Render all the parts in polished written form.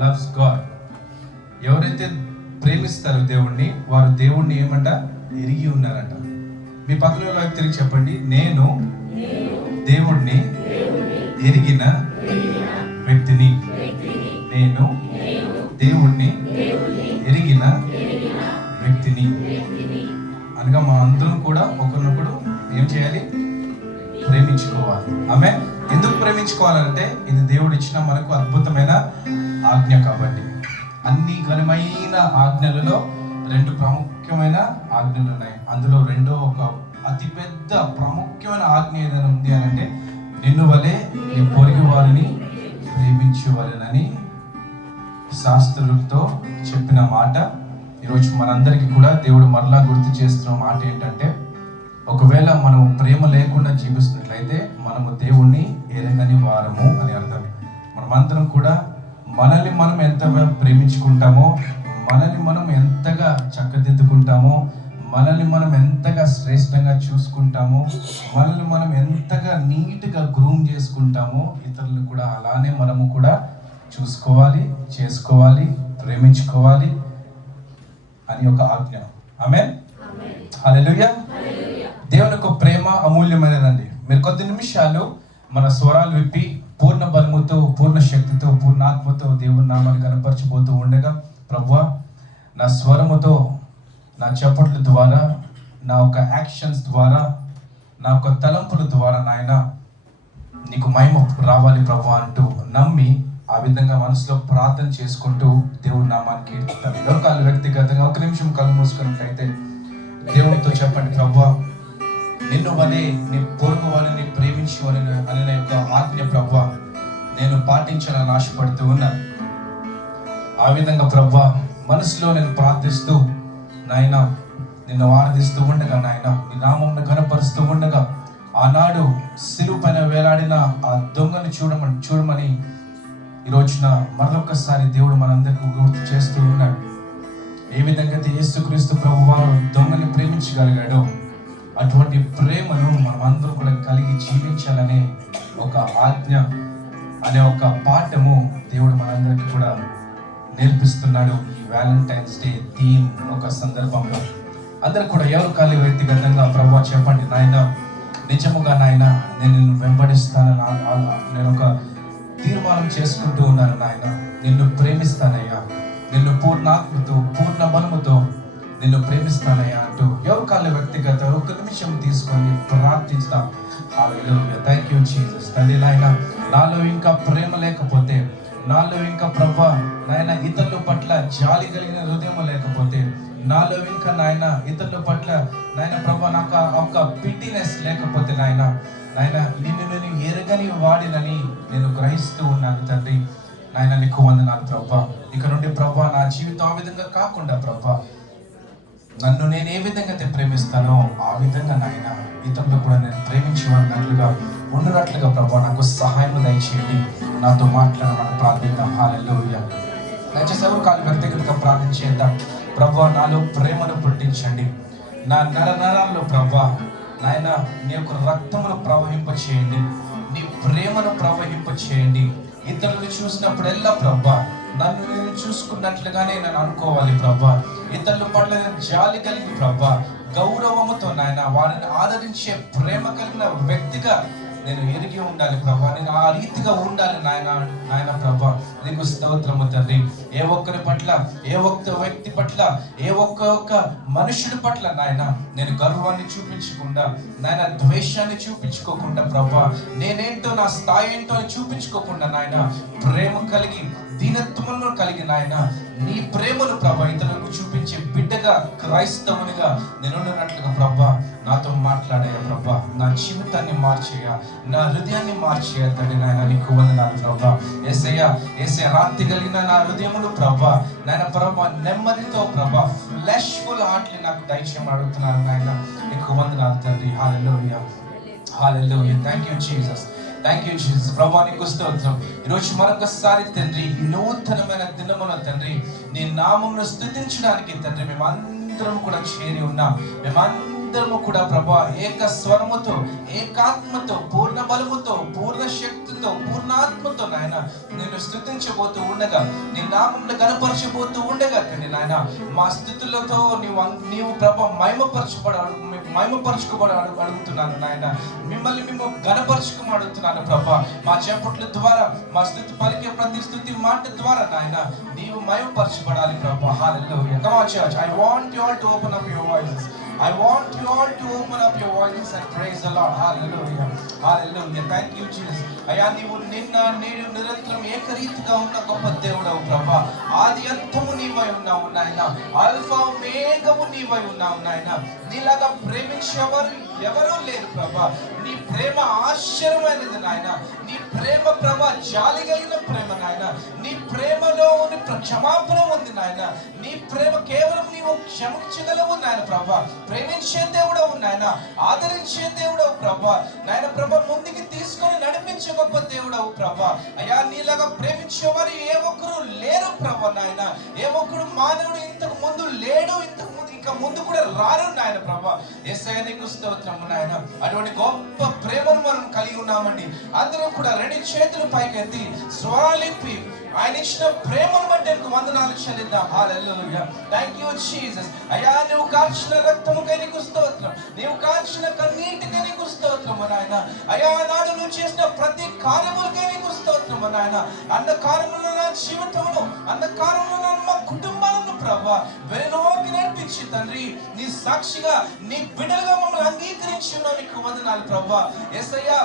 Loves God. ఎవరైతే ప్రేమిస్తారో దేవుణ్ణి, వారు దేవుణ్ణి ఏమంట ఎరిగి ఉన్నారంట. మీ పక్కన వైపు తిరిగి చెప్పండి, నేను దేవుణ్ణి ఎరిగిన వ్యక్తిని. నేను దేవుణ్ణి ఎరిగిన వ్యక్తిని అనగా మా అందరం కూడా ఒకరినొకడు ఏం చేయాలి? ప్రేమించుకోవాలి. ఆమె ఎందుకు ప్రేమించుకోవాలంటే ఇది దేవుడు ఇచ్చిన మనకు అద్భుతమైన ఆజ్ఞ కాబట్టి. అన్ని ఘనమైన ఆజ్ఞలలో 2 ప్రాముఖ్యమైన ఆజ్ఞలు ఉన్నాయి. అందులో రెండో ఒక అతిపెద్ద ప్రాముఖ్యమైన ఆజ్ఞ ఏదైనా ఉంది అని అంటే, నిన్ను వలె నీ పొరుగు వారిని ప్రేమించవలెనని శాస్త్రులతో చెప్పిన మాట ఈరోజు మనందరికీ కూడా దేవుడు మరలా గుర్తు చేస్తున్న మాట ఏంటంటే, ఒకవేళ మనం ప్రేమ లేకుండా జీవిస్తున్నట్లయితే మనము దేవుణ్ణి ఎరగని వారము అని అర్థం. మనమందరం కూడా మనల్ని మనం ఎంతగా ప్రేమించుకుంటామో, మనల్ని మనం ఎంతగా చక్కదిద్దుకుంటామో, మనల్ని మనం ఎంతగా శ్రేష్టంగా చూసుకుంటామో, మనల్ని మనం ఎంతగా నీట్గా గ్రూమ్ చేసుకుంటామో, ఇతరులు కూడా అలానే మనము కూడా చూసుకోవాలి, చేసుకోవాలి, ప్రేమించుకోవాలి అని ఒక ఆజ్ఞ. ఆమేన్. హల్లెలూయా. దేవుని యొక్క ప్రేమ అమూల్యమైనదండి. మీరు కొద్ది నిమిషాలు మన స్వరాలు విప్పి పూర్ణ బలముతో, పూర్ణ శక్తితో, పూర్ణ ఆత్మతో దేవుని నామాన్ని కనపరచబోతూ ఉండగా, ప్రభువా నా స్వరముతో, నా చప్పట్ల ద్వారా, నా యొక్క యాక్షన్స్ ద్వారా, నా యొక్క తలంపుల ద్వారా నాయన నీకు మహిమ రావాలి ప్రభువా అంటూ నమ్మి ఆ విధంగా మనసులో ప్రార్థన చేసుకుంటూ దేవుని నామాన్ని కీర్తిస్తాను. ఎవరికాళ్ళు వ్యక్తిగతంగా 1 నిమిషం కళ్ళు మూసుకున్నట్లయితే దేవునితో చెప్పండి, ప్రభువా నిన్ను వలె నీ పొరుగు వారిని ప్రేమించవలెను అనే యొక్క ఆజ్ఞ ప్రభువా నేను పాటించాలని ఆశపడుతూ ఉన్నాను. ఆ విధంగా ప్రభువా మనసులో నేను ప్రార్థిస్తూ నాయన నిన్ను ఆరాధిస్తూ ఉండగా, నాయన నీ నామమును ఘనపరుస్తూ ఉండగా, ఆనాడు సిలువ పైన వేలాడిన ఆ దొంగని చూడమని ఈ రోజున మరొకసారి దేవుడు మనందరికీ గుర్తు చేస్తూ ఉన్నాడు. ఏ విధంగా అయితే యేసుక్రీస్తు ప్రభువారు దొంగని ప్రేమించగలిగాడో అటువంటి ప్రేమను మనం అందరూ కూడా కలిగి జీవించాలనే ఒక ఆజ్ఞ అనే ఒక పాఠము దేవుడు మనందరికీ కూడా నేర్పిస్తున్నాడు. ఈ వ్యాలంటైన్స్ డే థీమ్ ఒక సందర్భంలో అందరూ కూడా ఎవరు కాలి వ్యక్తిగతంగా ప్రభువా చెప్పండి, నాయన నిజముగా నాయన నేను నిన్ను వెంబడిస్తానని నేను ఒక తీర్మానం చేసుకుంటూ ఉన్నాను. నాయన నిన్ను ప్రేమిస్తానయ్యా, నిన్ను పూర్ణాత్మతో, పూర్ణ బలముతో నిన్ను ప్రేమిస్తానయ్యా అంటూ ఎవరు కాళ్ళ వ్యక్తిగత 1 నిమిషం తీసుకొని ప్రార్థిస్తాం. హల్లెలూయా. Thank you Jesus. తండ్రి నాయన నాలో ఇంకా ప్రేమ లేకపోతే, నాలో ఇంకా ప్రభువా నాయన ఇతరుల పట్ల జాలి కలిగిన హృదయం లేకపోతే, నాలో ఇంకా నాయన ఇతరుల పట్ల నాయన ప్రభువా నాకు ఒక పిటినెస్ లేకపోతే నాయన నిన్ను నేను ఎరగని వాడినని నేను గ్రహిస్తూ ఉన్నాను తండ్రి. నాయన నీకు వందనాలు ప్రభువా. ఇక నుండి ప్రభువా నా జీవితం ఆ విధంగా కాకుండా ప్రభువా నన్ను నేను ఏ విధంగా అయితే ప్రేమిస్తానో ఆ విధంగా నాయన ఇతరులు కూడా నేను ప్రేమించేవాడినట్లుగా ఉన్నట్లుగా ప్రభువా నాకు సహాయం దయచేయండి. నాతో మాట్లాడమని ప్రార్థిద్దాం. హల్లెలూయా. దయచేసి ఎవరు కాలు వ్యక్తిగతంగా ప్రార్థించేద్దాం. ప్రభువా నాలో ప్రేమను పుట్టించండి. నా నరాల్లో ప్రభువా నాయన నీ యొక్క రక్తమును ప్రవహింపచేయండి, నీ ప్రేమను ప్రవహింపచేయండి. ఇతరులను చూసినప్పుడెల్లా ప్రభా నన్ను నేను చూసుకున్నట్లుగానే నేను అనుకోవాలి ప్రభా. ఇతరుల పట్ల జాలి కలిగి ప్రభా, గౌరవముతో నాయన వారిని ఆదరించే ప్రేమ కలిగిన వ్యక్తిగా నేను ఎరిగి ఉండాలి ప్రభా. నేను ఆ రీతిగా ఉండాలి నాయన ప్రభా. నీకు స్తోత్రము తండ్రి. ఏ ఒక్కరి పట్ల, ఏ ఒక్క వ్యక్తి పట్ల, ఏ ఒక్క మనుషుడి పట్ల నాయన నేను గర్వాన్ని చూపించకుండా, నాయన ద్వేషాన్ని చూపించుకోకుండా ప్రభా, నేనేంటో నా స్థాయి ఏంటో అని చూపించుకోకుండా నాయన ప్రేమ కలిగి, దీనత్వములను కలిగి నాయన నీ ప్రేమను ప్రభా ఇతరులకు చూపించే బిడ్డగా, క్రైస్తవునిగా నేను ఉన్నట్లుగా ప్రభా నాతో మాట్లాడేయ ప్రభా. నా జీవితాన్ని మార్చేయ, నా హృదయాన్ని మార్చేయ తండ్రి. నాయన నీకు వందనాలు ప్రభా. యేసయ్యా రాత్రి కలిగిన నా హృదయములు ప్రభా నాయన ప్రభా నెమ్మదితో ప్రభా ఫ్లెష్ఫుల్ హార్ట్ని నాకు దయచేయమని అడుగుతున్నాను నాయన. నీకు వందనాలు తండ్రి. Hallelujah, hallelujah. Thank you Jesus, thank you Jesus. ప్రభా నీకు స్తోత్రం. ఈరోజు మరొకసారి తండ్రి ఈ నూతనమైన దినమున తండ్రి నీ నామమును స్తుతించడానికి తండ్రి మేమందరం కూడా చేరి ఉన్నాం. మేమందరం మనమందరము కూడా ప్రభా ఏక స్వరముతో, ఏకాత్మతో, పూర్ణ బలముతో, పూర్ణ శక్తితో, పూర్ణాత్మతో నాయన నేను స్తుతించబోతూ ఉండగా, నీ నామమును గణపరచబోతూ ఉండగా తండ్రి నాయన మా స్థుతులతో నీవు ప్రభా మహిమపరచుకోబడి అడుగుతున్నాను నాయన. మిమ్మల్ని మేము గణపరచుకోమని అడుగుతున్నాను ప్రభా. మా చేపట్ల ద్వారా, మా స్థుతి పలికే ప్రతి స్థుతి మాట ద్వారా నాయన నీవు మహిమపరచబడాలి ప్రభా. హల్లెలూయా. Come on church, I want you all to open up your voices. I want you all to open up your voices and praise the Lord. Hallelujah. Hallelujah. Thank you Jesus. అయ్యా నీవు నిన్న నేడు నిరంతరం ఏకరీతిగా ఉన్న గొప్ప దేవుడవు ప్రభా. ఆది అంతము నీవై ఉన్నావు నాయన. ఆల్ఫా ఒమేగావు నీవై ఉన్నావు నాయన. నీలాగా ప్రేమించేవారు ఎవరూ లేరు ప్రభా. నీ ప్రేమ ఆశ్చర్యమైనది నాయన. నీ ప్రేమ ప్రభా జాలి కలిగిన ప్రేమ నాయన. నీ ప్రేమలో క్షమాపణ ఉంది నాయన. నీ ప్రేమ కేవలం నీవు క్షమించగలవు నాయన ప్రభా. ప్రేమించే దేవుడవు నాయన. ఆదరించే దేవుడవు ప్రభా. నాయన ప్రభా ముందుకి తీసుకొని నడిపించే గొప్ప దేవుడవు ప్రభా. అయ్యా నీలాగా ప్రేమించేవారు ఏ ఒక్కరు లేరు ప్రభా నాయన. ఏ ఒక్కడు మానవుడు ఇంతకు ముందు లేడు, ఇంతకు ముందు ఇంకా ముందు కూడా రారు నాయన ప్రభా. యేసయ్య నీకు స్తోత్రము నాయన. అటువంటి గొప్ప ప్రేమను మనం కలిగి ఉన్నామండి. అందరూ కూడా రెండు చేతులు పైకెత్తి స్వరాలిప్పి ఆయన ఇచ్చిన ప్రేమను బట్టి నీకు వందనాలు చెల్లిద్దాం. హల్లెలూయా. Thank you Jesus. అయ్యా నువ్వు కార్చిన రక్తముకై నీకు స్తోత్రం. నీవు కార్చిన కన్నీటికై నీకు స్తోత్రము నాయన. అయ్యా నాడు నువ్వు చేసిన ప్రతి కార్యములకై నీకు స్తోత్రము నాయన. అంధకారములో నా జీవితంలో, అంధకారంలో మా కుటుంబాలను ప్రభా వెలుగులోకి నడిపించి తండ్రి నీ సాక్షిగా, నీ బిడ్డలుగా మమ్మల్ని అంగీకరించి నీకు వందనాలు ప్రభా. యేసయ్యా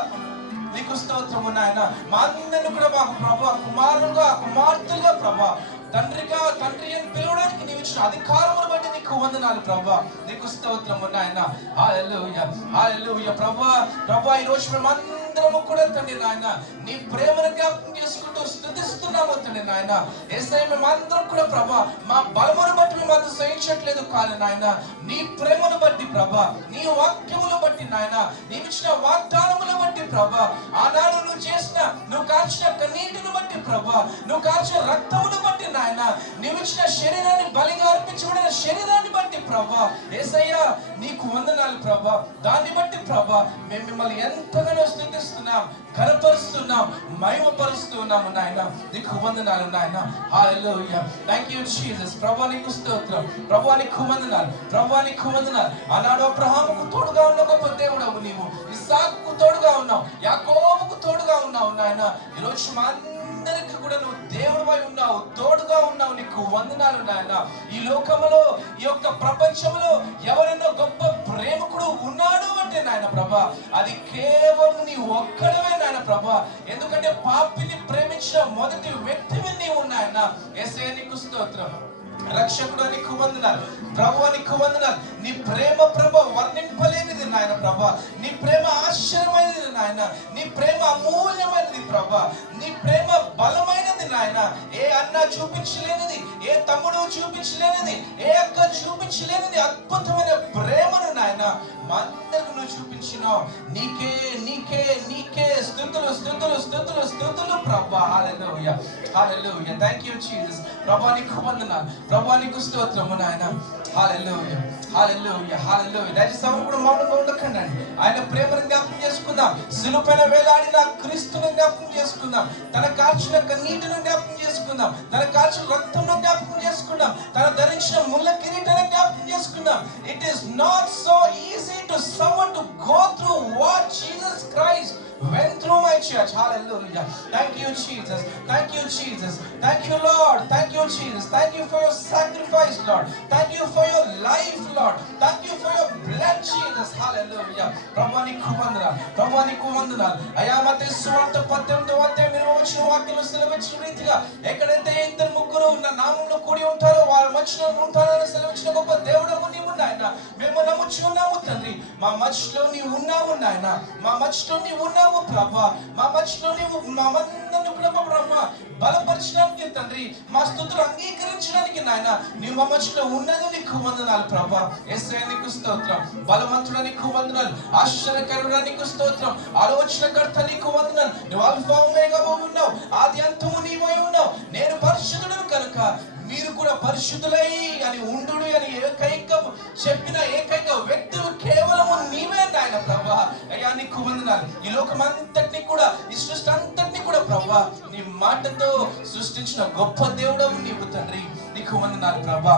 నీకు స్తోత్రము నాయన. మా అందరిని కూడా మాకు ప్రభా కుమారులుగా, కుమార్తెలుగా ప్రభా, తండ్రిగా, తండ్రి అని పిలవడానికి నీవు ఇచ్చిన అధికారమును బట్టి నీకు వందనాలు ప్రభా. నీకు స్తోత్రము నాయన. హల్లెలూయా. హల్లెలూయా ప్రభా. ప్రభా ఈ రోజు మేము అందరము కూడా తండ్రి నాయన నీ ప్రేమను జ్ఞాపకం చేసుకుంటూ స్తుతిస్తున్నాము తండ్రి నాయన. యేసయ్య మేము అందరం కూడా ప్రభా మా బలమును బట్టి మేము అంత సహించట్లేదు కానీ నాయన నీ ప్రేమను బట్టి ప్రభా, నీ వాక్యములు బట్టి నాయన, నీవు ఇచ్చిన వాగ్దానములు బట్టి ప్రభా, ఆనాడు నువ్వు చేసిన, నువ్వు కార్చిన కన్నీటిని బట్టి ప్రభా, నువ్వు కార్చిన రక్తమును బట్టి నాయన, నీవు ఇచ్చిన శరీరాన్ని బలిగా అర్పించబడిన శరీరాన్ని బట్టి ప్రభా యేసయ్య నీకు వందనాలు ప్రభా. దాన్ని బట్టి ప్రభా మేము మిమ్మల్ని ఎంతగానో స్తుతిస్తున్నాం, ఘనపరుస్తున్నాం, మహిమపరుస్తున్నాము నాయన. నీకు వందనాలు నాయన. హల్లెలూయా. Thank you Jesus. ప్రభా నీకు స్తోత్రం. ప్రభా నీకు వందనాలు. ప్రభా నీకు వందనాలు. ఆనాడు అబ్రహాముకు తోడుగా ఉన్న గొప్ప దేవుడవు నీవు. ఇస్సాకుకు తోడుగా ఉన్నావు, యాకోబుకు తోడుగా ఉన్నావు నాయన. ఈరోజు మా అందరికీ కూడా నువ్వు దేవుడివై ఉన్నావు, తోడుగా ఉన్నావు. నీకు వందనాలు నాయన. ఈ లోకములో, ఈ యొక్క ప్రపంచంలో ఎవరైనా గొప్ప ప్రేమికుడు ఉన్నాడు అంటే నాయన ప్రభా అది కేవలం నీ ఒక్కడవే నాయన ప్రభా. ఎందుకంటే పాపిని ప్రేమించిన మొదటి వ్యక్తివి నీవు నాయన. యేసయ్య నీకు స్తోత్రం. రక్షకుడు నీకు వందనాలు. ప్రభువా నీకు వందనాలు. నీ ప్రేమ ప్రభ వర్ణింపలేనిది నాయన ప్రభా. నీ ప్రేమ ఆశ్చర్యమైనది నాయన. నీ ప్రేమ అమూల్యమైనది ప్రభా. నీ ప్రేమ బలమైనది నాయన. ఏ అన్న చూపించలేనిది, ఏ తమ్ముడు చూపించలేనిది, ఏ అక్క చూపించలేనిది అద్భుతమైన ప్రేమను నాయన మా అందరికి నువ్వు చూపించినావు. నీకే నీకే నీకే స్తుతులు స్తుతులు స్తుతులు స్తుతులు ప్రభా. Hallelujah. Hallelujah. Thank you Jesus. ప్రభా నీకు వందనాలు. ప్రభా నీకు స్తోత్రము నాయన. హల్లెలూయా. హల్లెలూయా. హల్లెలూయా. దయచేసి ఎవరు కూడా మౌనంగా ఉండకండి. ఆయన ప్రేమను జ్ఞాపకం చేసుకుందాం. శిలువపైన వేలాడిన క్రీస్తును జ్ఞాపకం చేసుకుందాం. తన కార్చిన కన్నీటిని జ్ఞాపకం చేసుకుందాం. తన కార్చిన రక్తంను జ్ఞాపకం చేసుకుందాం. తన ధరించిన ముళ్ళ కిరీటాన్ని జ్ఞాపకం చేసుకుందాం. It is not so easy to someone to go through what Jesus Christ went through, my church. Hallelujah. Thank you Jesus. Thank you Jesus. Thank you Lord. Thank you Jesus. Thank you for your sacrifice Lord. Thank you for your life Lord. Thank you for your blood Jesus. Hallelujah. ప్రభువా నీకు వందనాలు. ప్రభువా నీకు వందనాలు. అయ్యా మత్తయి సువార్త 18వ అధ్యాయం వచ్చిన వాక్యంలో సెలవిచ్చిన రీతిగా ఎక్కడైతే ఇద్దరు ముగ్గురు నా నామములో కూడి ఉంటారో వారి మధ్యలో ఉంటారని సెలవిచ్చిన గొప్ప దేవుడవు నీవు నాయన. మేము నమ్ముచున్నాము తండ్రి. మా మధ్యలో నీవు ఉన్నావు నాయన. మా మధ్యలో నీవు ఉన్నావు ప్రభా. మా మధ్యలో నీవు మా మందరిని ప్రభా బలపరచడానికి తండ్రి, మా స్తుతులు అంగీకరించడానికి నాయన నీవు మా మధ్యలో ఉన్నది. నీకు వందనాలు ప్రభా. యేసయ్య నీకు స్తోత్రం. బలవంతుడా నీకు వందనాలు. ఆశ్చర్యకరుడా నీకు స్తోత్రం. ఆలోచనకర్త నీకు వందనాలు. నువ్వు అల్ఫా ఒమేగాగా ఉన్నావు, ఆది అంతము నీవై ఉన్నావు. నేను పరిశుద్ధుడను కనుక మీరు కూడా పరిశుద్ధులై అని ఉండు అని ఏకైక చెప్పిన ఏకైక వ్యక్తులు కేవలం నీకు వందనాలు. ఈ లోకమంతటిని కూడా, ఈ సృష్టి అంతటిని కూడా ప్రభువా నీ మాటతో సృష్టించిన గొప్ప దేవుడవు నీవు తండ్రి. నీకు వందనాలు ప్రభువా,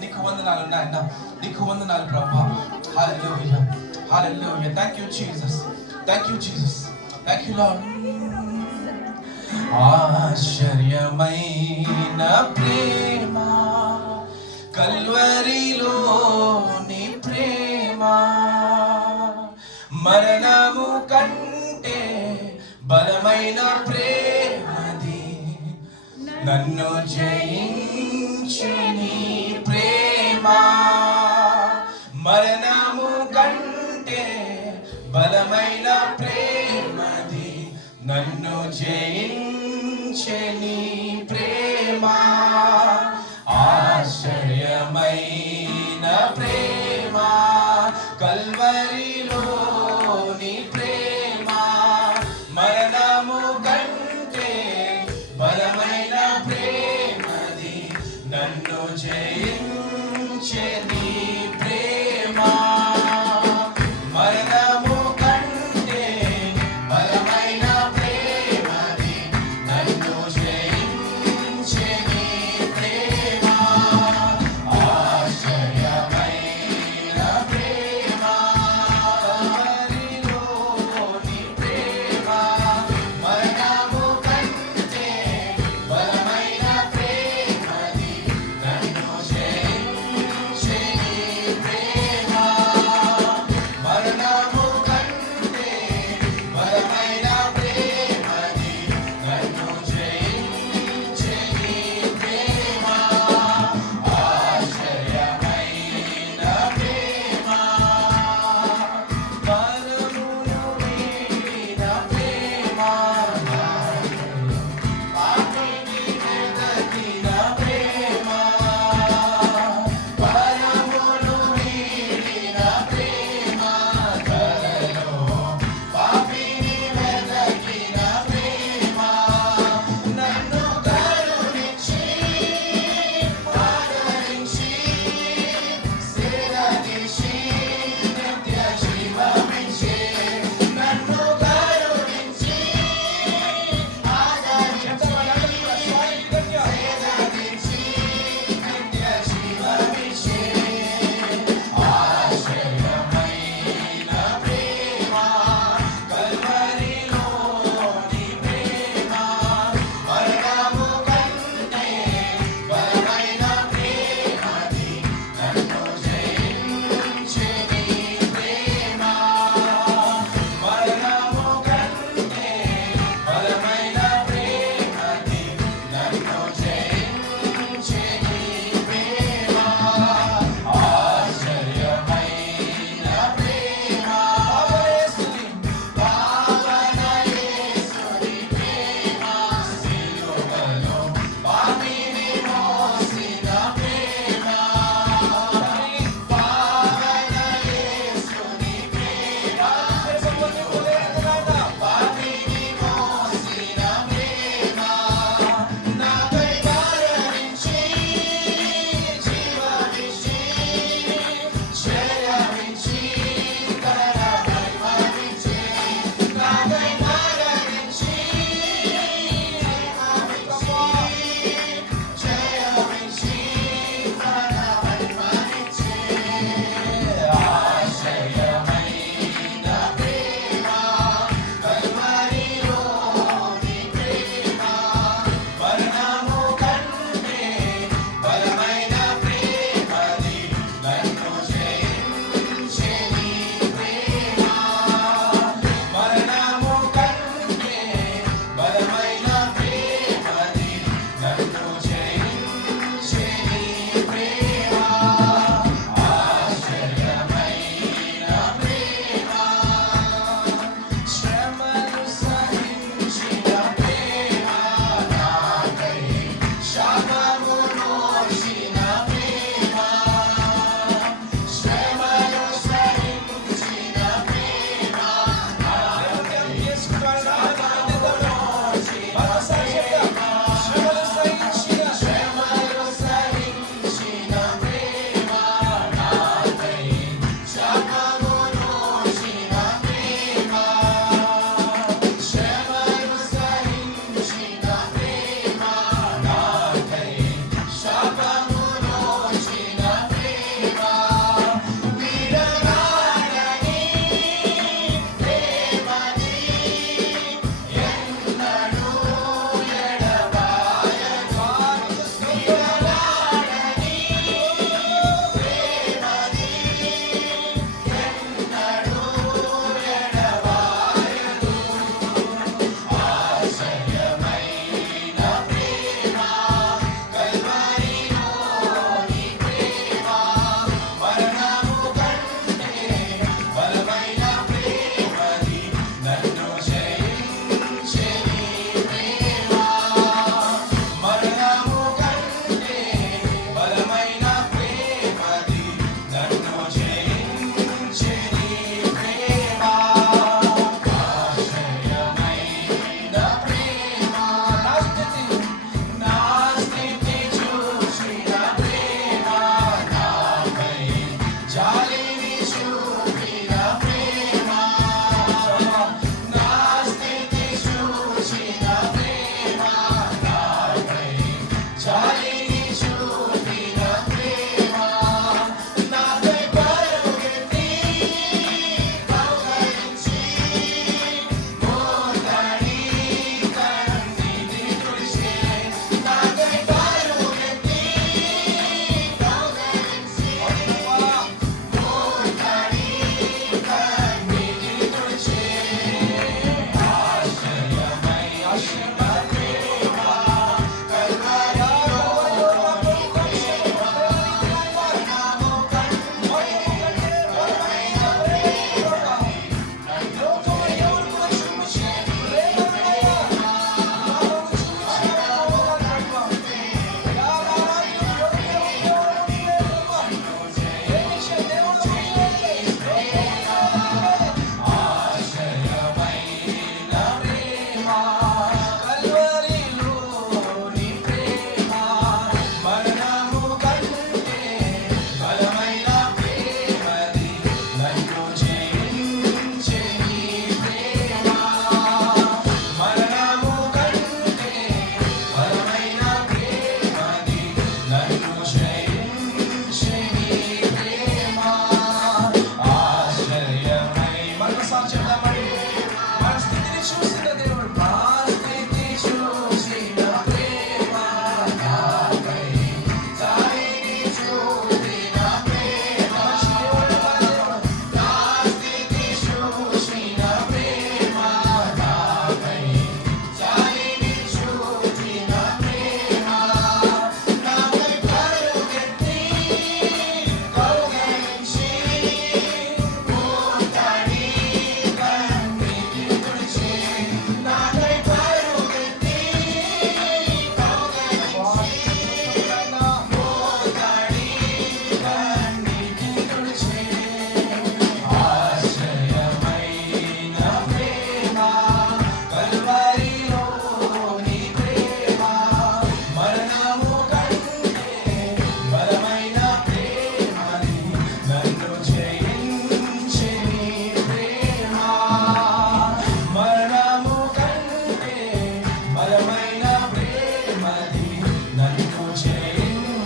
నీకు వందనాలు నాయన, నీకు వందనాలు ప్రభువా. Hallelujah, hallelujah. Thank you Jesus, thank you Jesus, thank you Lord. ఆశ్చర్యమైన ప్రేమ కల్వరిలో నీ ప్రేమ, మరణము కంటే బలమైన ప్రేమది, నన్ను జయించు నీ ప్రేమ. మరణము కంటే బలమైన ప్రేమది, నన్ను జయించే నీ ప్రేమ. ఆశ్చర్యమైన ప్రేమ కల్వరిలో నీ ప్రేమ, మరణము కంటే బలమైన ప్రేమది, నన్ను జయించే నీ ప్రేమ. మరణము కంటే బలమైన ప్రేమది, నన్ను జయించే నీ ప్రేమ. ఆశ్చర్యమైన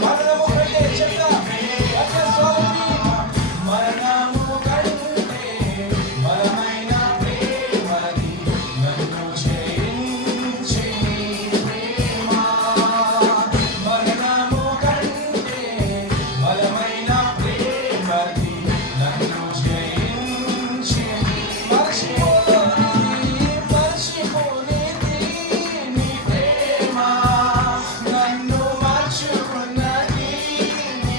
మరణము కంటే చెప్తా అట్లా స్వరూపి మరణము కంటే బలమైన ప్రేమది నన్ను జయించి నీ ప్రేమ మరణము కంటే బలమైన ప్రేమది నన్ను జయించి మర్చిపోలేని నీ ప్రేమ నన్ను మార్చుకున్నది నీ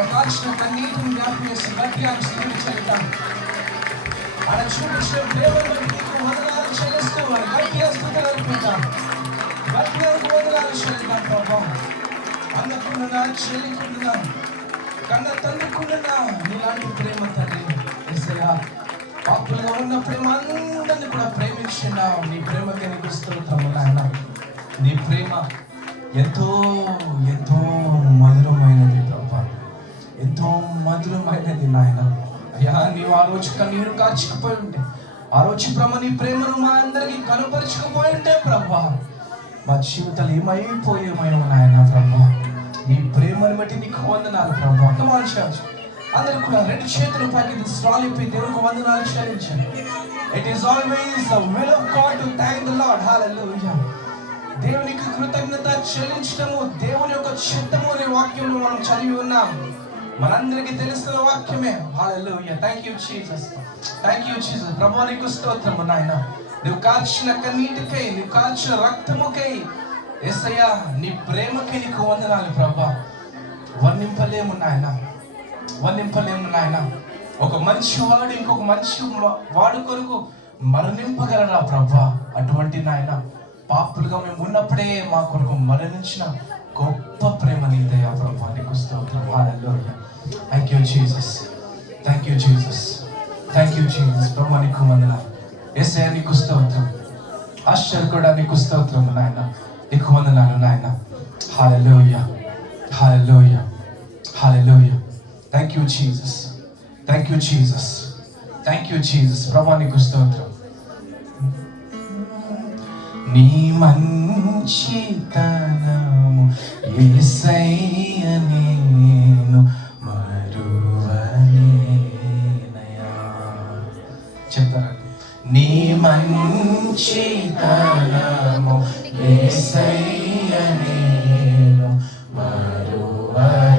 ఆయన కాల్చిన కన్నీటిని జ్ఞాపకం చేసి గట్టిగా స్థితించగలుగుతాం. ఆయన చూపించిన ప్రేమను నీకు వందనాలు చెల్లిస్తూ గట్టిగా స్థుతులు అర్పిద్దాం. గట్టిగా వందనాలు చెల్లిద్దాం ప్రభా. అన్నకున్నా చెల్లికున్నా కన్న తండ్రికున్నా నీలాంటి ప్రేమ తండ్రి యేసయ్యా. పాపులుగా ఉన్న ప్రేమ అందరినీ కూడా ప్రేమించినావు. నీ ప్రేమకి నీకు స్తోత్రం నాయన. నీ ప్రేమ ఎంతో ఎంతో మధురమైనది ప్రభా, ఎంతో మధురమైనది నాయన. అయ్యా నీవు ఆ రోజు కన్నీరు కార్చకపోయి ఉంటే, ఆ రోజు ప్రభా నీ ప్రేమను మా అందరికి కనపరచకపోయి ఉంటే ప్రభా మా జీవితాలు ఏమైపోయేమో నాయన ప్రభా. నీ ప్రేమను బట్టి నీకు వందనాలు ప్రభా. కమాంచారు అందరూ కూడా రెండు చేతులు పైకి స్వాలిపి దేవునికి వందనాలు చెల్లించండి. It is always the will of God to thank the Lord. Hallelujah. దేవునికి కృతజ్ఞత చెల్లించడము దేవుని యొక్క చిత్తము అనే వాక్యంలో మనం చదివి ఉన్నాం. మనందరికీ తెలిసిన వాక్యమే. Hallelujah. Thank you Jesus, thank you Jesus. ప్రభువా నీకు స్తోత్రము నాయన. నువ్వు కాల్చిన కన్నీటికై, నువ్వు కాల్చిన రక్తముకై యేసయ్యా నీ ప్రేమకై నీకు వందనాలు ప్రభా. వర్ణింపలేము నాయన, వర్ణింపలేము నాయన. ఒక మంచి వాడు ఇంకొక మంచి వాడు కొరకు మరణింపగలరా ప్రభా? అటువంటి నాయన పాపులుగా మేము ఉన్నప్పుడే మా కొరకు మరణించిన గొప్ప ప్రేమ నీదయ్యా ప్రభా. నీకు స్తోత్రం. Hallelujah. Thank you Jesus, thank you Jesus, thank you Jesus. ప్రభా నీకు వందనాలు. యేసయ్యా నీకు స్తోత్రం. ఆశ్చర్య కూడా నీకు స్తోత్రం నాయన. నీకు వందనాలు నాయన. Hallelujah, hallelujah, hallelujah. Thank you Jesus, thank you Jesus, thank you Jesus. ప్రభా నీకు స్తోత్రం. నీ మంచితనము యేసయ్య నేను మరువలేనయా. చెప్తారా? నీ మంచితనము యేసయ్య నేను మరువలేనయా.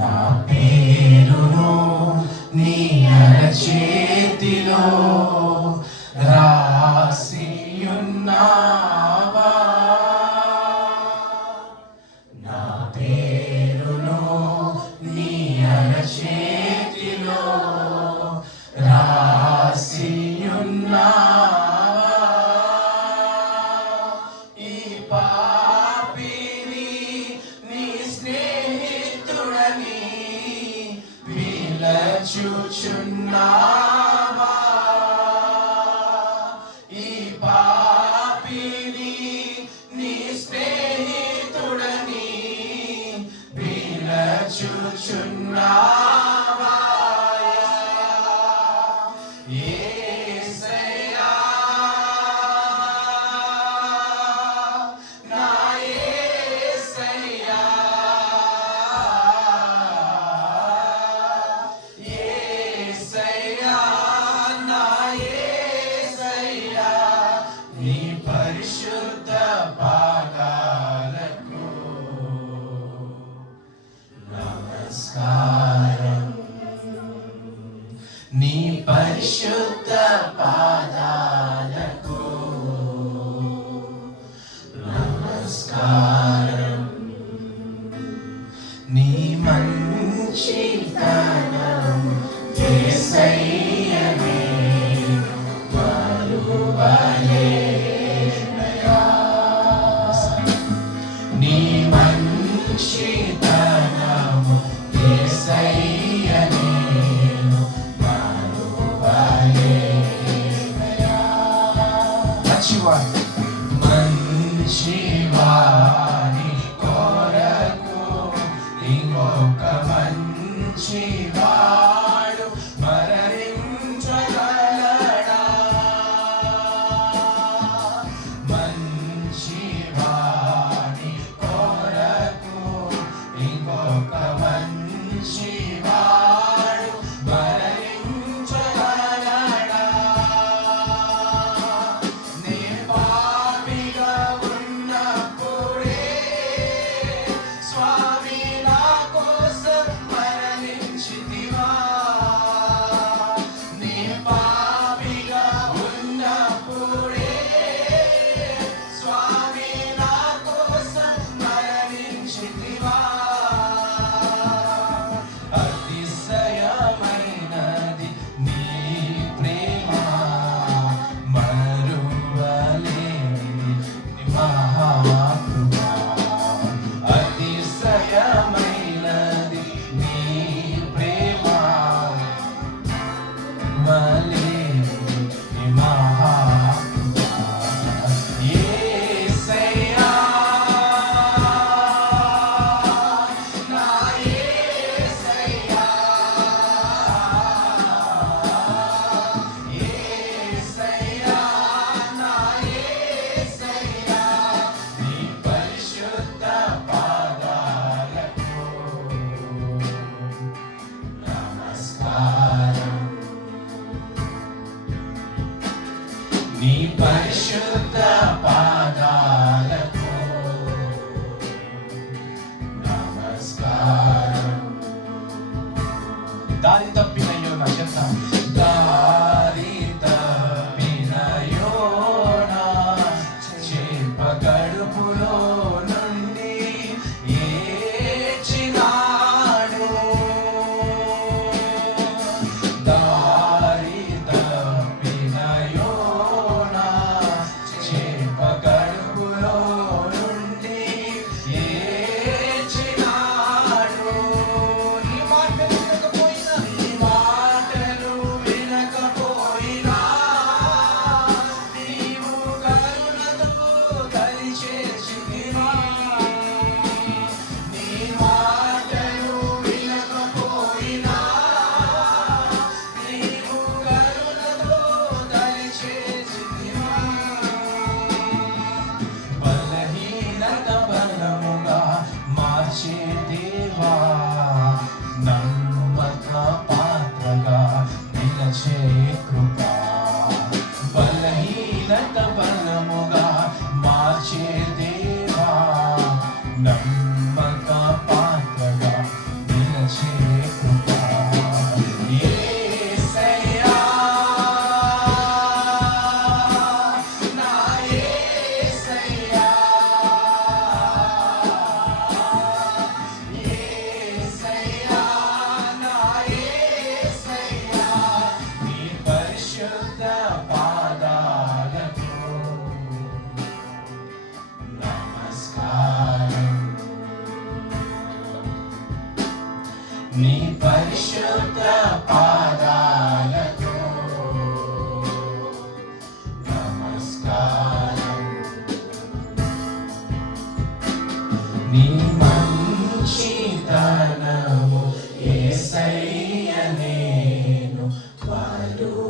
నా పేరును నీ అరచేతిలో రాసియున్నావా. నా పేరును నీ అరచేతిలో రాసియున్నావా. ఈ పాపిని నీ స్నేహితుడని పిలచుచున్నావా. ఈ పాపిని నీ స్నేహితుడని పిలచుచున్నావా. యేసయ్యా నా యేసయ్యా, యేసయ్యా నా యేసయ్యా. నీ పరిశుద్ధ పాదాలకు నమస్కారం. నీ పరిశుద్ధ పాదాలకు నమస్కారం. నీ మంచితనం యేసయ్య నేను మరువలేనయా. నీ మంచితనము యేసయ్య నేను మరువలేనయా. మంచివాడు, మంచివాడి కొరకు ఇంకొక మంచివాడు మరణించగలడా. మంచివాడి కొరకు ఇంకొక మంచివాడు మరణించగలడా. నే పాపిగా ఉన్నప్పుడే స్వామి నా కోసం మరణించితివి. పాదాలకు నమస్కారం. నీ మంచితనము యేసయ్య నేను మరువలేనయా.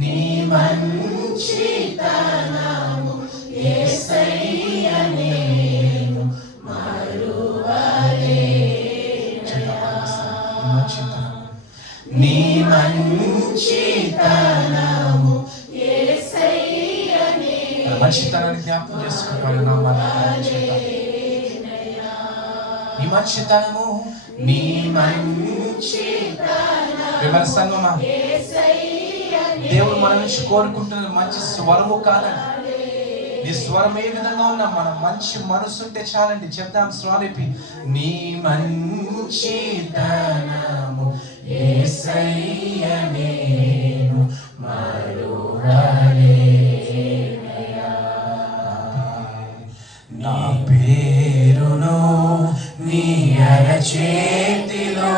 నీ మంచితనము యేసయ్య నేను మరువలేనయా. నీ మంచితనము యేసయ్య నేను. మంచితనాన్ని జ్ఞాపకం చేసుకోవాలి. నీ మంచితనము, నీ మంచితనము సంగమా, దేవుడు మన నుంచి కోరుకుంటున్న మంచి స్వరము కాదండి. నీ స్వరం ఏ విధంగా ఉన్నా మన మంచి మనసు ఉంటే చాలండి. చెప్దాం స్వరలిపి. నీ మంచితనము యేసయ్య నేను మరువలేనయా. నా పేరును నీ అరచేతిలో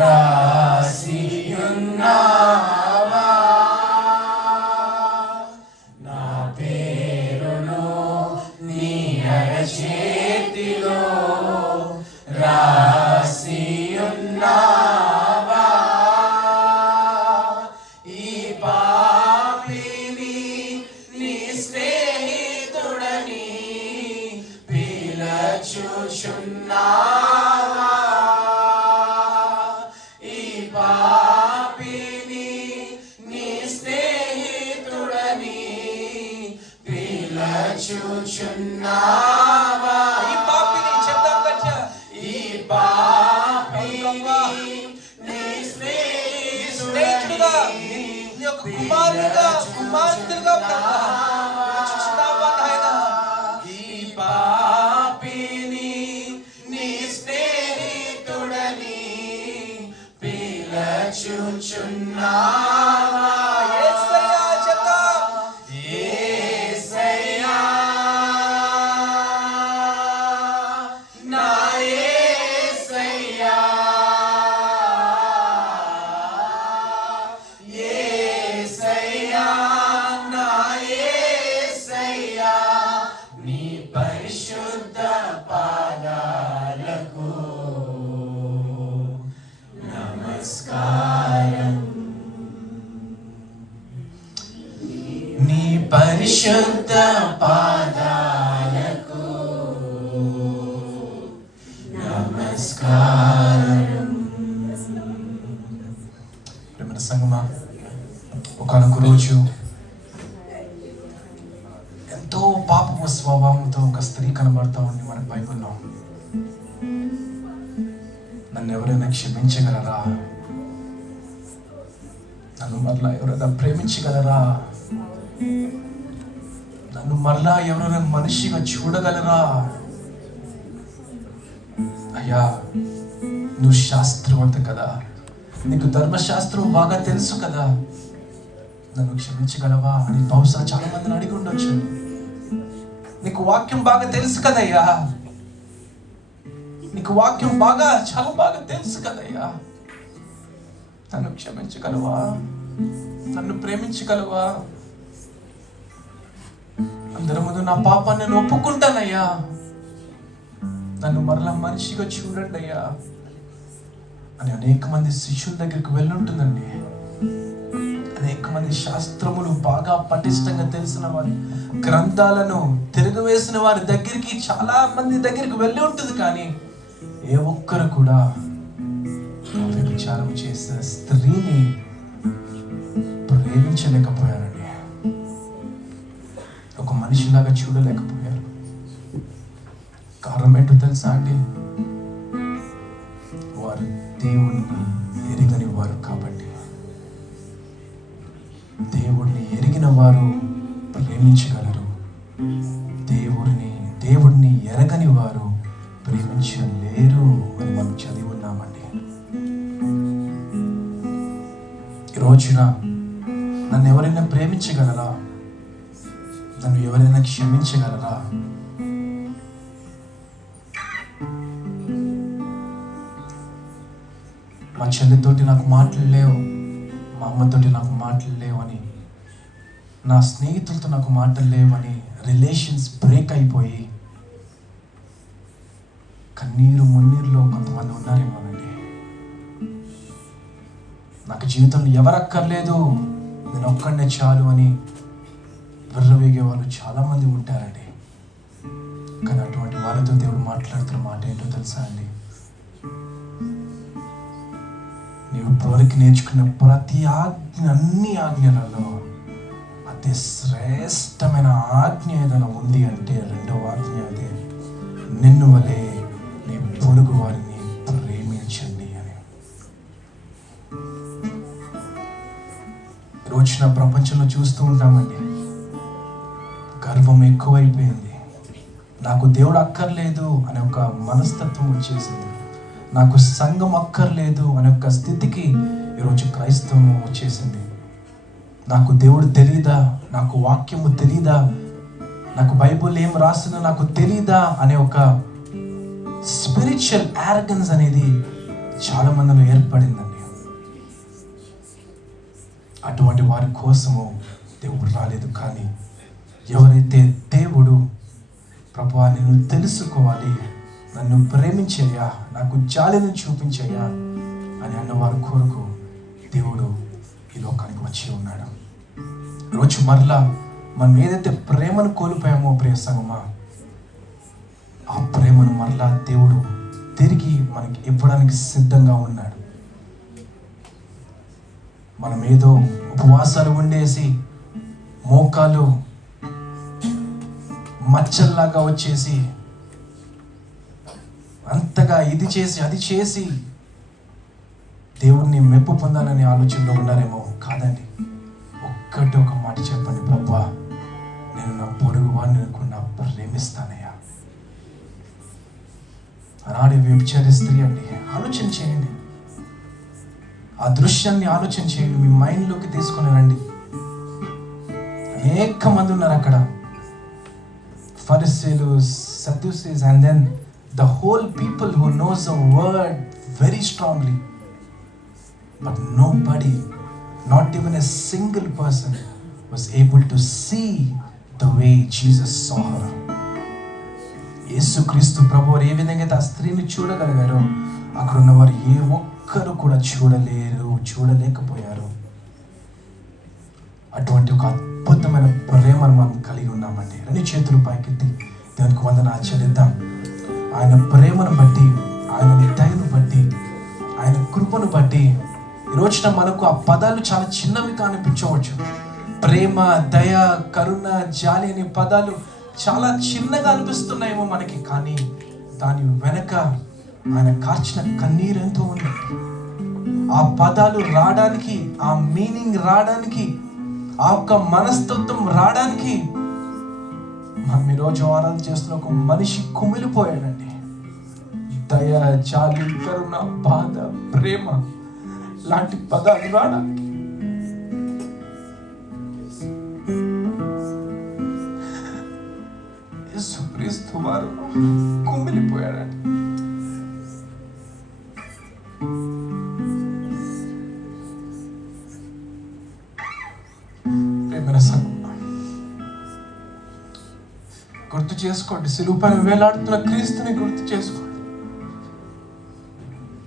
రాసి ఉన్నావా. నా పేరును నీ అరచేతిలో రాసి ఉన్నావా. ఈ పాపిని నీ స్నేహితుడని పిలచుచున్నావా. ఈ పాపిని నీ స్నేహితుడని పిలచుచున్నావా. ఈ పాపిని చెప్తాం కదా. ఈ పాపిని నీ స్నేహితుడుగా, నీ యొక్క కుమారుడుగా, కుమార్తెలుగా పిలుచుచున్నావా నాయనా. ఈ పాపిని నీ స్నేహితుడని పిలచుచున్నావా. యేసయ్యా చెప్తాం. యేసయ్యా నా యేసయ్యా. యేసయ్యా నా యేసయ్యా. నీ పరిశుద్ధ పాదాలకు నమస్కారం. నీ పరిశుద్ధ పాదాలకు నమస్కారం. ప్రేమ సంగమా, ఒకనొక రోజు ఎంతో పాపపు స్వభావంతో ఒక స్త్రీ కనబడతా ఉంది మన బైబిల్లో. నన్ను ఎవరైనా క్షమించగలరా? నన్ను మరలా ఎవరైనా ప్రేమించగలరా? నన్ను మరలా ఎవరైనా మనిషిగా చూడగలరా? అయ్యా, నువ్వు శాస్త్రవంత కదా, నీకు ధర్మశాస్త్రం బాగా తెలుసు కదా, నన్ను క్షమించగలవా అని బహుశా చాలా మందిని అడిగి ఉండొచ్చు. నీకు వాక్యం బాగా తెలుసు కదయ్యా, నీకు వాక్యం చాలా బాగా తెలుసు కదయ్యా, నన్ను క్షమించగలవా? నన్ను ప్రేమించగలవా? అందరి ముందు నా పాపాన్ని నేను ఒప్పుకుంటానయ్యా, నన్ను మరలా మనిషిగా చూడండి అయ్యా అని అనేక మంది శిష్యుల దగ్గరికి వెళ్ళుంటుందండి. అనేక మంది శాస్త్రములు బాగా పటిష్టంగా తెలిసిన వారి గ్రంథాలను తిరగవేసిన వారి దగ్గరికి చాలా మంది దగ్గరికి వెళ్ళి ఉంటుంది. కానీ ఏ ఒక్కరు కూడా వ్యభిచారం చేసిన స్త్రీని ప్రేమించలేకపోయారండి, ఒక మనిషిలాగా చూడలేకపోయారు. కారణం ఏంటో తెలుసా అండి? వారు దేవుణ్ణి ఎరగని వారు కాబట్టి. దేవుణ్ణి ఎరిగిన వారు ప్రేమించగలరు, దేవుడిని ఎరగని వారు ప్రేమించలేరు అని మనం చదివి ఉన్నామండి. ఈ రోజున నన్ను ఎవరైనా ప్రేమించగలరా? నన్ను ఎవరైనా క్షమించగలరా? చెల్లితోటి నాకు మాటలు లేవు, మా అమ్మతోటి నాకు మాటలు లేవని, నా స్నేహితులతో నాకు మాటలు లేవని రిలేషన్స్ బ్రేక్ అయిపోయి కన్నీరు మున్నీరులో కొంతమంది ఉన్నారేమోనండి. నాకు జీవితంలో ఎవరక్కర్లేదు, నేను ఒక్కడనే చాలు అని విర్రవేగే వాళ్ళు చాలామంది ఉంటారండి. కానీ అటువంటి వారితో దేవుడు మాట్లాడుతున్న మాట ఏంటో తెలుసా అండి? నీవు ఇప్పటివరకు నేర్చుకున్న ప్రతి ఆజ్ఞ, అన్ని ఆజ్ఞలలో అతి శ్రేష్టమైన ఆజ్ఞ ఏదైనా ఉంది అంటే రెండవ ఆజ్ఞ అదే, నిన్ను వలె నీ పొరుగు వారిని ప్రేమించండి అని. రోజున ప్రపంచంలో చూస్తూ ఉంటామండి, గర్వం ఎక్కువైపోయింది. నాకు దేవుడు అక్కర్లేదు అనే ఒక మనస్తత్వం వచ్చేసింది, నాకు సంఘం అక్కర్లేదు అనే ఒక స్థితికి ఈరోజు క్రైస్తవం వచ్చేసింది. నాకు దేవుడు తెలీదా, నాకు వాక్యము తెలీదా, నాకు బైబుల్ ఏం రాస్తుందో నాకు తెలీదా అనే ఒక స్పిరిచువల్ యారగెన్స్ అనేది చాలా మందిలో ఏర్పడిందండి. అటువంటి వారి కోసము దేవుడు రాలేదు. కానీ ఎవరైతే దేవుడు ప్రభువా నేను తెలుసుకోవాలి, నన్ను ప్రేమించయ్యా, నాకు జాలిని చూపించయ్యా అని అన్నవారి కొరకు దేవుడు ఈ లోకానికి వచ్చి ఉన్నాడు. ఈరోజు మరలా మనం ఏదైతే ప్రేమను కోల్పోయామో ప్రియ సంగమా, ఆ ప్రేమను మరలా దేవుడు తిరిగి మనకి ఇవ్వడానికి సిద్ధంగా ఉన్నాడు. మనం ఏదో ఉపవాసాలు ఉండేసి మోకాలు మచ్చల్లాగా వచ్చేసి అంతగా ఇది చేసి అది చేసి దేవుణ్ణి మెప్పు పొందాలనే ఆలోచనలో ఉన్నారేమో. కాదండి, ఒక మాట చెప్పండి, ప్రభువా నేను నా పొరుగు వాడిని ప్రేమిస్తానయ్యా. ఆనాడు వ్యభిచారి స్త్రీ అండి, ఆలోచన చేయండి, ఆ దృశ్యాన్ని ఆలోచన చేయండి, మీ మైండ్లోకి తీసుకొని రండి. అనేక మంది ఉన్నారు అక్కడ, ఫరిసీలు, సద్దుసీస్, and then the whole people who knows the word very strongly, but nobody, not even a single person was able to see the way Jesus saw her. యేసుక్రీస్తు ప్రభువారు ఏ విధంగా అయితే ఆ స్త్రీని చూడగలిగారో అక్కడ ఉన్నవారు ఏ ఒక్కరు కూడా చూడలేకపోయారు. అటువంటి ఒక అద్భుతమైన ప్రేమను మనం కలిగి ఉన్నామండి. రెండు చేతులు పైకెత్తి దేవునికి వందనాలు చెల్లిద్దాం. ఆయన ప్రేమను బట్టి, ఆయన దయను బట్టి, ఆయన కృపను బట్టి ఈ రోజున మనకు ఆ పదాలు చాలా చిన్నవి కనిపించవచ్చు. ప్రేమ, దయ, కరుణ, జాలి అనే పదాలు చాలా చిన్నగా అనిపిస్తున్నాయేమో మనకి. కానీ దాని వెనక ఆయన కార్చిన కన్నీరు ఎంతో ఉంది. ఆ పదాలు రావడానికి, ఆ మీనింగ్ రావడానికి, ఆ ఒక్క మనస్తత్వం రావడానికి మనం ఈరోజు ఆరాధన చేస్తున్న ఒక మనిషి కుమిలిపోయాడండి. దయ, జాలి, కరుణ, బాధ, ప్రేమ లాంటి పదాలు రావడానికి యేసుక్రీస్తు వారు కుమిలిపోయాడండి. గుర్తు చేసుకోండి, సిలువ పైన వేలాడుతున్న క్రీస్తుని గుర్తు చేసుకోండి.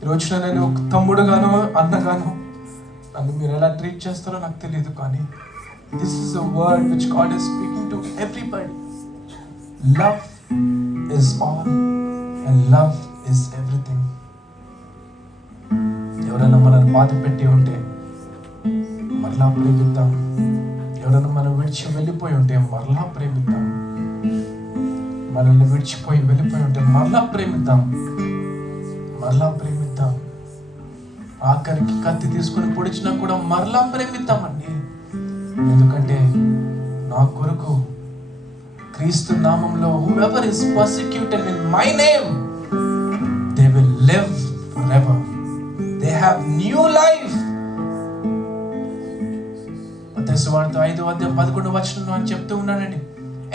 ఈ రోజున నేను ఒక తమ్ముడుగానో అన్నగానో నన్ను మీరు ఎలా ట్రీట్ చేస్తారో నాకు తెలియదు, కానీ this is a word which God is speaking to everybody. Love is all and love is everything. ఎవరైనా మనల్ని బాధ పెట్టి ఉంటే మరలా ప్రేమిద్దాం. ఎవరైనా మనం విడిచి వెళ్ళిపోయి ఉంటే మరలా ప్రేమిద్దాం. మనల్ని విడిచిపోయి వెళ్ళిపోయి ఉంటే మరలా ప్రేమిద్దాం. ఆఖరికి కత్తి తీసుకుని పొడిచినా కూడా మరలా ప్రేమిద్దామండి. ఎందుకంటే నా కొరకు క్రీస్తు నామంలో whoever is persecuted in my name, they will live forever. They have new life. మత్తయి సువార్త 5:11 అని చెప్తూ ఉన్నానండి.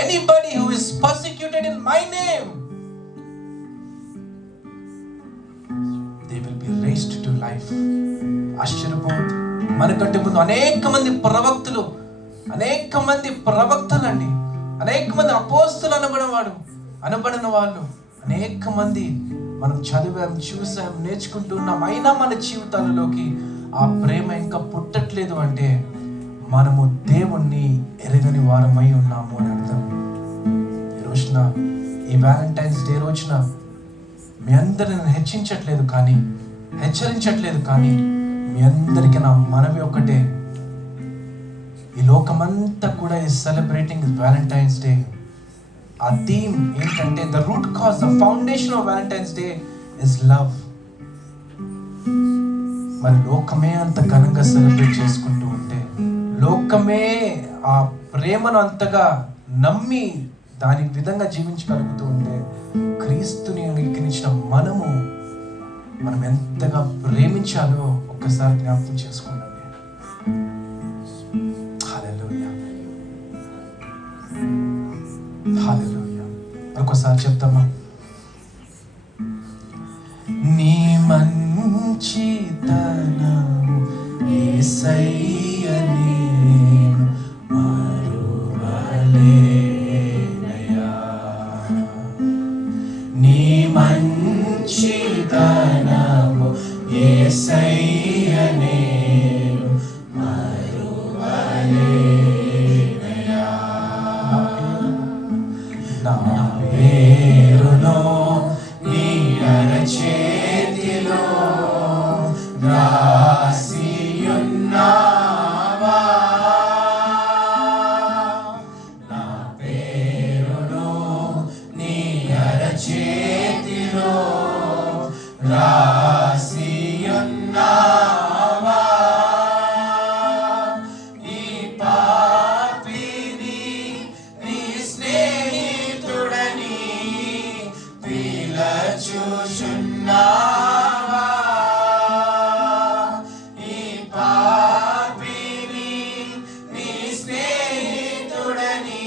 Anybody who is persecuted in my name, they will be raised Christ to life. ఆశ్చర్యపోవద్దు. మనకంటే ముందు అనేక మంది ప్రవక్తలండి, అనేక మంది అపోస్తులు అనబడిన వాళ్ళు అనేక మంది మనం చదివాం, చూసాం, నేర్చుకుంటున్నాం. అయినా మన జీవితాలలోకి ఆ ప్రేమ ఇంకా పుట్టట్లేదు అంటే మనము దేవుణ్ణి ఎరగని వారమై ఉన్నాము అని అర్థం. ఈ రోజున, ఈ వ్యాలంటైన్స్ డే రోజున మీ అందరిని హెచ్చరించట్లేదు కానీ మీ అందరికీ నా మనవి ఒకటే. ఈ లోకమంతా కూడా ఈ సెలబ్రేటింగ్ వ్యాలంటైన్స్ డే. ఆ థీమ్ ఏంటంటే the root cause, the foundation of Valentine's day is love. మరి లోకమే అంత ఘనంగా సెలబ్రేట్ చేసుకుంటూ ఉంటే, లోకమే ఆ ప్రేమను అంతగా నమ్మి దాని విధంగా జీవించగలుగుతూ ఉంటే, క్రీస్తుని అంగీకరించిన మనం ఎంతగా ప్రేమించాలో ఒక్కసారి జ్ఞాపకం చేసుకోండి. హల్లెలూయా, హల్లెలూయా. మరొకసారి చెప్తామా? నీ మంచితనము యేసయ్య నేను మరువలేనయ్యా. నీ మంచితనము యేసయ్య నేను మరువలేనయ్యా. నా పేరులో నీ అరచేతిలో రాసియున్నావా. నా పేరులో నీ అరచేతిలో రాసియున్నావా. ఈ పాపిని నీ స్నేహితుడని పిలచుచున్నావా. ఈ పాపిని నీ స్నేహితుడని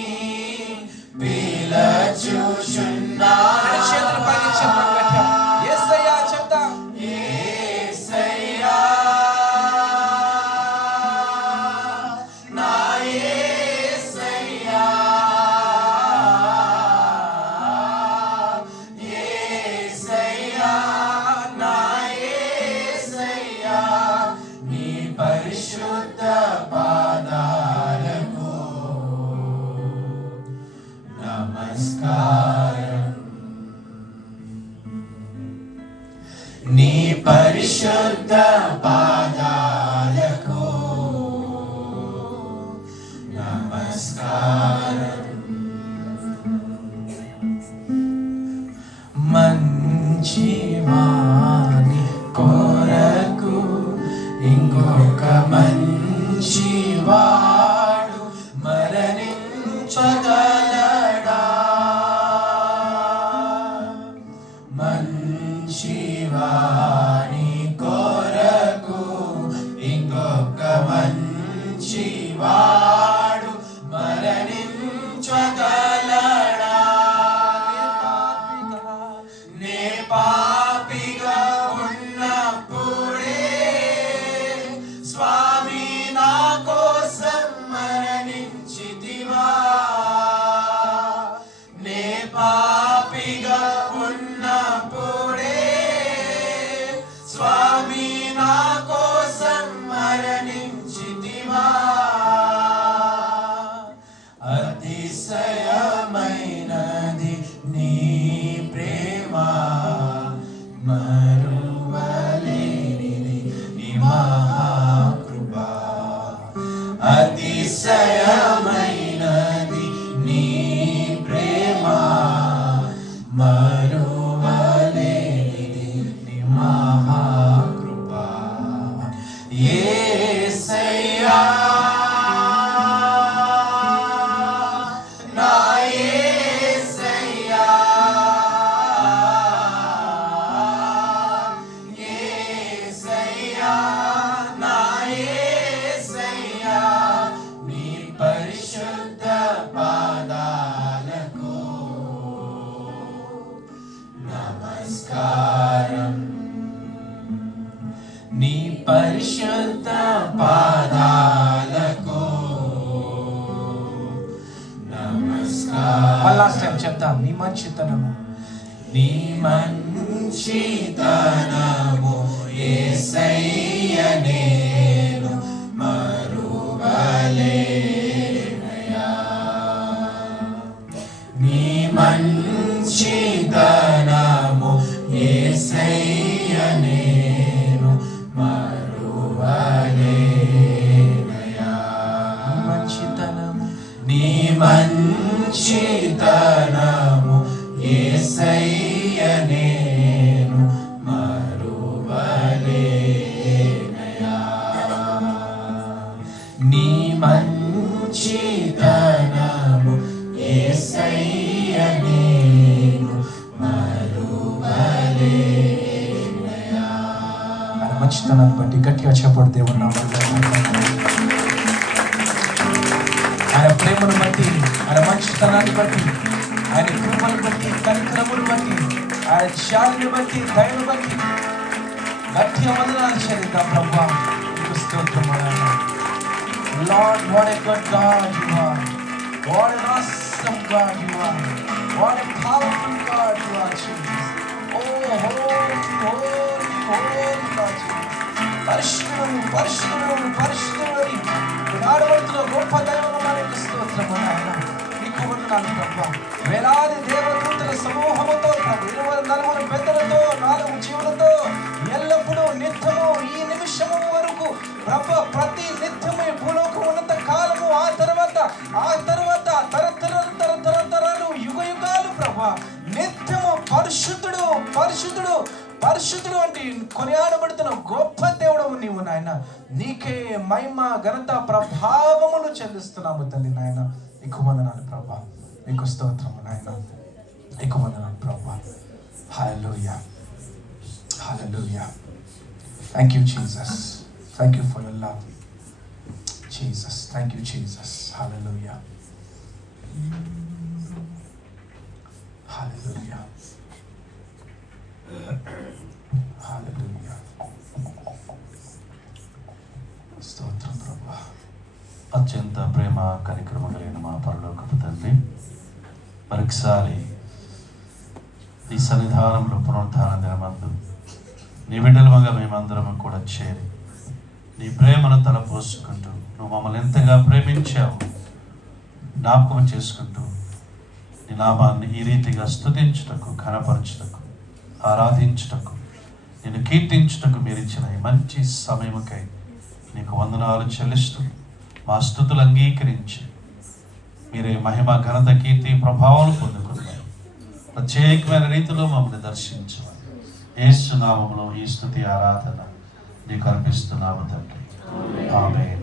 పిలచుచున్నావా. యేసయ్యా చెప్తా, యేసయ్యా నా యేసయ్యా, యేసయ్యా నా యేసయ్యా, నీ పరిశుద్ధ పాదాలకు నమస్కారం. నీ పరిశుద్ధ పాదాలకు నమస్కారం. మంచివాని కొరకు ఇంకొక మంచివాడు మరణించగలడా. మంచివాని కొరకు ఇంకొక మంచివాడు మరణించగలడా. నే పాపిగా ఉన్నప్పుడే స్వామి నా కోసం మరణించితివా. నే పాపిగా ఉన్నప్పుడే స్వామి నా కోసం మరణించితివా. అతిశయమైనది నీ ప్రేమ, మరువలేనిది నీ మహాకృప. అతిశయమైనది నీ ప్రేమ, మరువలేనిది నీ మహాకృప. యేసయ్యా నా యేసయ్యా, యేసయ్యా నా యేసయ్యా, నీ పరిశుద్ధ పాదాలకు వన్ లాస్ట్ టైం చెప్తాం. నీ మంచితనము, నీ మంచితనము యేసయ్య నేను మరువలేనయా. నీ మంచితనము యేసయ్య నేను మరువలేనయా. నీ మంచితనము యేసయ్య నేను మరువలేనయా. నీ మంచితనము యేసయ్య నేను మరువలేనయా. ఆయన మంచితనాన్ని బట్టి గట్టిగా చెప్పడు దేవుని నామములో. ఆయన ప్రేమను బట్టి, ఆయన మంచితనాన్ని బట్టి, ఆయన కృపను బట్టి, కనికరమును బట్టి, ఆయన శాలిని బట్టి, దయను బట్టి గట్టిగా వందనాలు చెల్లిద్దాం. ప్రభువా నీకు స్తోత్రం. Lord, what a good God you are. What an awesome God you are. What a powerful God you are, Jesus. Oh, holy, holy, holy God, Jesus. పరిశుద్ధుడు, పరిశుద్ధుడు, పరిశుద్ధుడు ఆడబడుతున్న గొప్ప దైవములకు స్తోత్రము నాయన. నీకు వందనాలు ప్రభువా. వేలాది దేవదూతల సమూహముతో, 24 పెద్దలతో, 4 జీవులతో ఎల్లప్పుడూ నిత్యము ఈ నిమిషము వరకు ప్రభు ప్రతి నిత్యము ఈ భూలోకం ఉన్నంత కాలము, ఆ తర్వాత తరతరాలు యుగ యుగాలు ప్రభు నిత్యము పరిశుద్ధుడు, పరిశుద్ధుడు, పరిశుద్ధుడు అంటే కొనియాడబడుతున్న గొప్ప దేవుడవు నీవు నాయన. నీకే మహిమ, ఘనత, ప్రభావములు చెల్లిస్తున్నాము తండ్రి నాయన. నీకు వందనాలు ప్రభా. నీకు స్తోత్రము నాయన. నీకు వందనాలు ప్రభా. Hallelujah, hallelujah. Thank you Jesus. Thank you for your love Jesus. Thank you Jesus. Hallelujah, hallelujah, hallelujah. స్తోత్రం ప్రభా. అత్యంత ప్రేమ కనికరము కలిగిన మా పరలోకపు తండ్రి, మరొకసారి ఈ సన్నిధానంలో పునరుద్ధాన దినమందు నీ బిడ్డలముగా మేమందరము కూడా చేరి నీ ప్రేమను తలపోసుకుంటూ నువ్వు మమ్మల్ని ఎంతగా ప్రేమించావు జ్ఞాపకం చేసుకుంటూ నీ నామాన్ని ఈ రీతిగా స్తుతించుటకు, ఘనపరచుటకు, ఆరాధించుటకు, నేను కీర్తించుటకు మీరు ఇచ్చిన ఈ మంచి సమయముకై నీకు వందనాలు చెల్లిస్తూ మా స్తుతులు అంగీకరించి మీరే మహిమ, ఘనత, కీర్తి, ప్రభావాలు పొందుకున్నారు. ప్రత్యేకమైన రీతిలో మమ్మల్ని దర్శించమని యేసు నామములో ఈ స్తుతి ఆరాధన నీకు అర్పిస్తున్నాము తండ్రి. ఆమేన్.